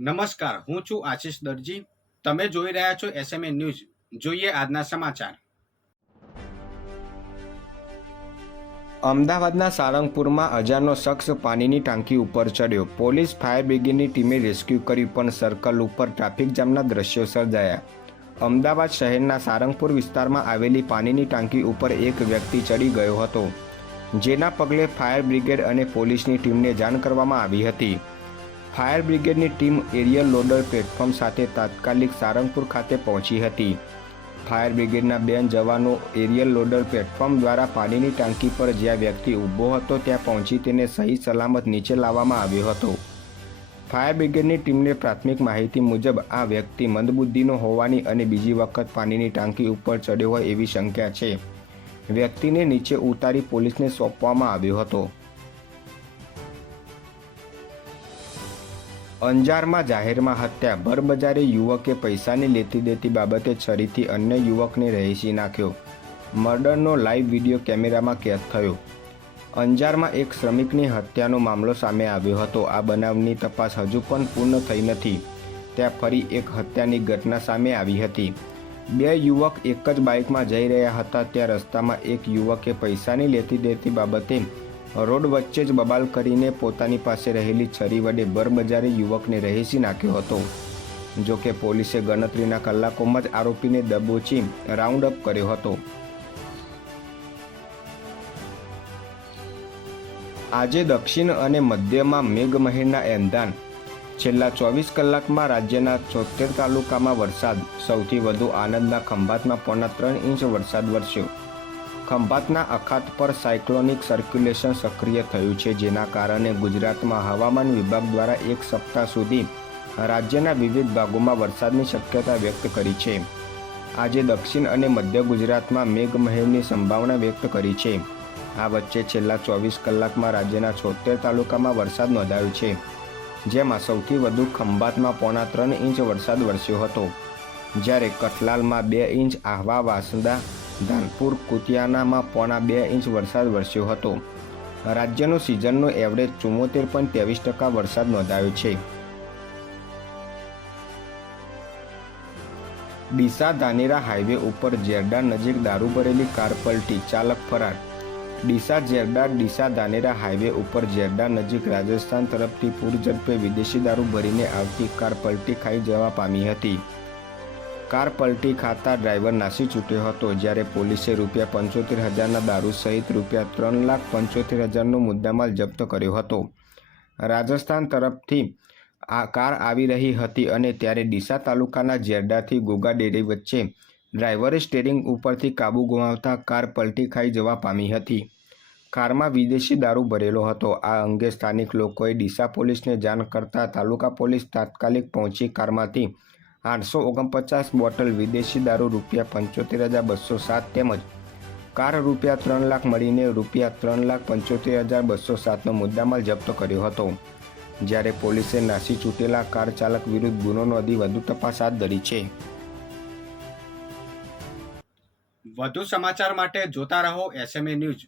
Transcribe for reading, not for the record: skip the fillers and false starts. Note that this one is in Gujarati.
નમસ્કાર, હું છું આશિષ દરજી. તમે જોઈ રહ્યા છો એસએમએ ન્યૂઝ. જોઈએ આજના સમાચાર. અમદાવાદના સાળંગપુરમાં અજાણ્યો શખ્સ પાણીની ટાંકી ઉપર ચડ્યો. પોલીસ ફાયર બ્રિગેડની ટીમે રેસ્ક્યુ કર્યું, પણ સર્કલ ઉપર ટ્રાફિક જામના દ્રશ્યો સર્જાયા. અમદાવાદ શહેરના સાળંગપુર વિસ્તારમાં આવેલી પાણીની ટાંકી ઉપર એક વ્યક્તિ ચડી ગયો હતો, જેના પગલે ફાયર બ્રિગેડ અને પોલીસની ટીમને જાણ કરવામાં આવી હતી. ફાયર બ્રિગેડની ટીમ એરિયલ લોડર પ્લેટફોર્મ સાથે તાત્કાલિક સાળંગપુર ખાતે પહોંચી હતી. ફાયર બ્રિગેડના 2 જવાનો એરિયલ લોડર પ્લેટફોર્મ દ્વારા પાણીની ટાંકી પર જ્યાં વ્યક્તિ ઊભો હતો ત્યાં પહોંચી તેને સહી સલામત નીચે લાવવામાં આવ્યો હતો. ફાયર બ્રિગેડની ટીમને પ્રાથમિક માહિતી મુજબ આ વ્યક્તિ મંદબુદ્ધિનો હોવાની અને બીજી વખત પાણીની ટાંકી ઉપર ચડ્યો હોય એવી શંકા છે. વ્યક્તિને નીચે ઉતારી પોલીસને સોંપવામાં આવ્યો હતો. અંજારમાં જાહેરમાં હત્યા. ભરબજારે યુવકે પૈસાની લેતી દેતી બાબતે છરીથી અન્ય યુવકને રહેસી નાખ્યો. મર્ડરનો લાઈવ વિડીયો કેમેરામાં કેદ થયો. અંજારમાં એક શ્રમિકની હત્યાનો મામલો સામે આવ્યો હતો. આ બનાવની તપાસ હજુ પણ પૂર્ણ થઈ નથી. ત્યાં ફરી એક હત્યાની ઘટના સામે આવી હતી. 2 યુવક એક જ બાઇકમાં જઈ રહ્યા હતા. ત્યાં રસ્તામાં એક યુવકે પૈસાની લેતી દેતી બાબતે રોડ વચ્ચે જ બબાલ કરીને પોતાની પાસે રહેલી છરી વડે ભરબજારે યુવકને રહેસી નાખ્યો હતો. જો કે પોલીસે ગણતરીના કલાકોમાં જ આરોપીને દબોચી રાઉન્ડ અપ કર્યો હતો. આજે દક્ષિણ અને મધ્યમાં મેઘમહેરના એંધાણ. છેલ્લા 24 કલાકમાં રાજ્યના 73 તાલુકામાં વરસાદ. સૌથી વધુ આણંદના ખંભાતમાં 3.5 ઇંચ વરસાદ વરસ્યો. ખંભાતના અખાત પર સાયક્લોનિક સર્ક્યુલેશન સક્રિય થયું છે, જેના કારણે ગુજરાતમાં હવામાન વિભાગ દ્વારા 1 સપ્તાહ સુધી રાજ્યના વિવિધ ભાગોમાં વરસાદની શક્યતા વ્યક્ત કરી છે. આજે દક્ષિણ અને મધ્ય ગુજરાતમાં મેઘમહેરની સંભાવના વ્યક્ત કરી છે. આ વચ્ચે છેલ્લા 24 કલાકમાં રાજ્યના 73 તાલુકામાં વરસાદ નોંધાયો છે, જેમાં સૌથી વધુ ખંભાતમાં 3.5 ઇંચ વરસાદ વરસ્યો હતો, જ્યારે કઠલાલમાં 2 ઇંચ, આહવા, વાંસદા, ધાનપુર, કુતિયાનામાં 2.5 ઇંચ વરસાદ વરસ્યો હતો. રાજ્યનું સિઝનનો એવરેજ 74.23% વરસાદ નોંધાયો છે. ડીસા ધાનેરા હાઈવે ઉપર જેરડા નજીક દારૂ ભરેલી કાર પલટી, ચાલક ફરાર. ડીસા જેરડા ડીસા ધાનેરા હાઈવે ઉપર જેરડા નજીક રાજસ્થાન તરફથી પૂરઝડપે વિદેશી દારૂ ભરીને આવતી કાર પલટી ખાઈ જવા પામી હતી. કાર પલટી ખાતા ડ્રાઈવર નાસી છૂટ્યો હતો, જ્યારે પોલીસે ₹75,000ના દારૂ સહિત ₹3,75,000નો મુદ્દામાલ જપ્ત કર્યો હતો. રાજસ્થાન તરફથી આ કાર આવી રહી હતી અને ત્યારે ડીસા તાલુકાના જેરડાથી ઘોઘા ડેરી વચ્ચે ડ્રાઈવરે સ્ટીયરિંગ ઉપરથી કાબુ ગુમાવતા કાર પલટી ખાઈ જવા પામી હતી. કારમાં વિદેશી દારૂ ભરેલો હતો. આ અંગે સ્થાનિક લોકોએ ડીસા પોલીસને જાણ કરતા તાલુકા પોલીસ તાત્કાલિક પહોંચી કારમાંથી 849 બોટલ વિદેશી દારૂ ₹75,207 તેમજ કાર ₹3 લાખ મળીને ₹3,75,207નો મુદ્દામાલ જપ્ત કર્યો હતો. જ્યારે પોલીસે નાસી છૂટેલા કાર ચાલક વિરુદ્ધ ગુનો નોંધી વધુ તપાસ હાથ ધરી છે. વધુ સમાચાર માટે જોતા રહો એસએમએ ન્યૂઝ.